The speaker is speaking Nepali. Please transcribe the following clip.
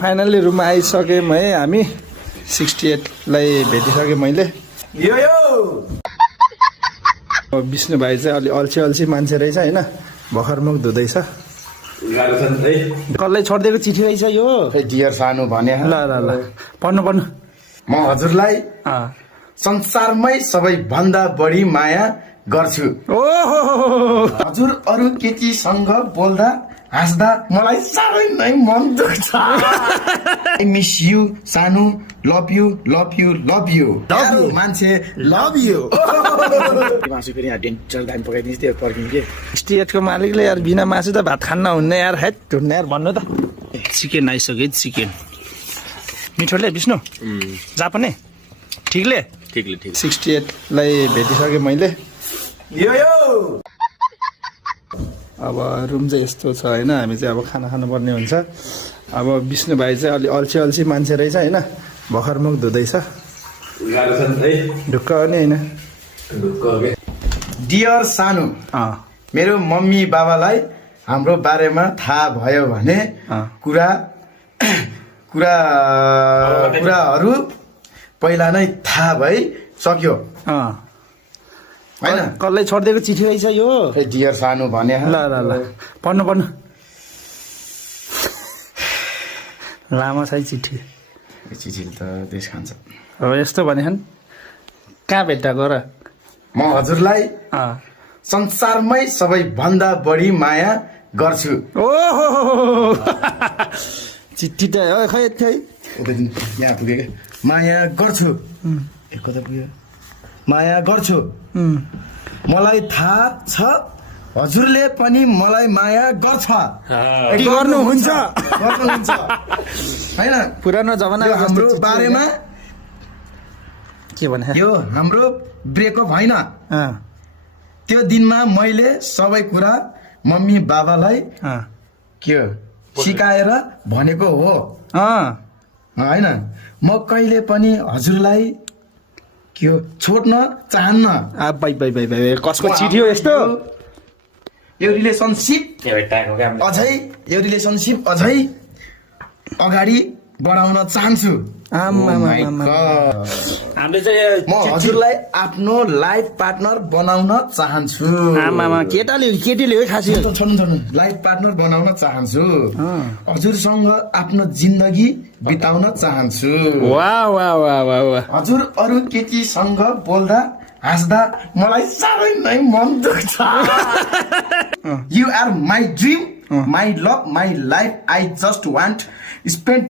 फाइनल्ली रुममा आइसकेँ है हामी 68 लाई भेटिसकेँ मैले। विष्णु भाइ चाहिँ अलि अल्छी मान्छे रहेछ होइन, भर्खर मुख धुँदैछ। कसलाई छोडिदिएको चिठी रहेछ यो? डियर सानो भने ल ल ल पढ्नु म हजुरलाई संसारमै सबैभन्दा बढी माया गर्छु। ओहो हजुर अरू केटीसँग बोल्दा हाँस्दा मलाई साह्रै नै मन दुख्छ। आई मिस यु सानो, love you love you love you मान्छे लभ यु। मासु फेरि डेन्चर दामी पकाइदिन्छ त्यो पर्किन्छ के। 68 को मालिकले यार बिना मासु त भात खान्न हुन्न यार। हेट ढुन्ने यार भन्नु त। चिकन आइसक्यो चिकन। मिठोले विष्णु जापने ठिकले 68 लाई भेटिसकेँ मैले। अब रुम चाहिँ यस्तो छ होइन, हामी चाहिँ अब खाना खानुपर्ने हुन्छ। अब विष्णु भाइ चाहिँ अलि अल्छी मान्छे रहेछ होइन, भर्खर मुख धुँदैछ। ढुक्क हो नि होइन? डियर सानो, मेरो मम्मी बाबालाई हाम्रो बारेमा थाहा भयो भने कुराहरू पहिला नै थाहा भइसक्यो होइन। कसलाई छोडिदिएको चिठी रहेछ यो? डियर सानो भने ल ल ल पढ्नु लामो छ चिठी। चिठीले त देश खान्छ। अब यस्तो भनेछन् कहाँ भेट्टाको र? म हजुरलाई संसारमै सबैभन्दा बढी माया गर्छु। ओहो चिठी त खै यहाँ पुग्यो क्या। माया गर्छु कता पुग्यो? माया गर्छु। मलाई थाहा छ हजुरले पनि मलाई माया गर्छ। गर्नुहुन्छ होइन? पुरानो जमाना हाम्रो बारेमा के भने यो हाम्रो ब्रेकअप होइन। त्यो दिनमा मैले सबै कुरा मम्मी बाबालाई के सिकाएर भनेको हो होइन। म कहिले पनि हजुरलाई के छोड्न चाहन्न। कसको चिठी हो यस्तो? यो रिलेसनसिप अझै अगाडि बढाउन चाहन्छु। हामीले चाहिँ म हजुरलाई आफ्नो लाइफ पार्टनर बनाउन चाहन्छु। केटीले हो खासै छोड्नु लाइफ पार्टनर बनाउन चाहन्छु। हजुरसँग आफ्नो जिन्दगी बिताउन चाहन्छु। हजुर अरू केटीसँग बोल्दा हाँस्दा मलाई साह्रै नै मन दुख्छ। You are my dream, my love, my life. I just want spend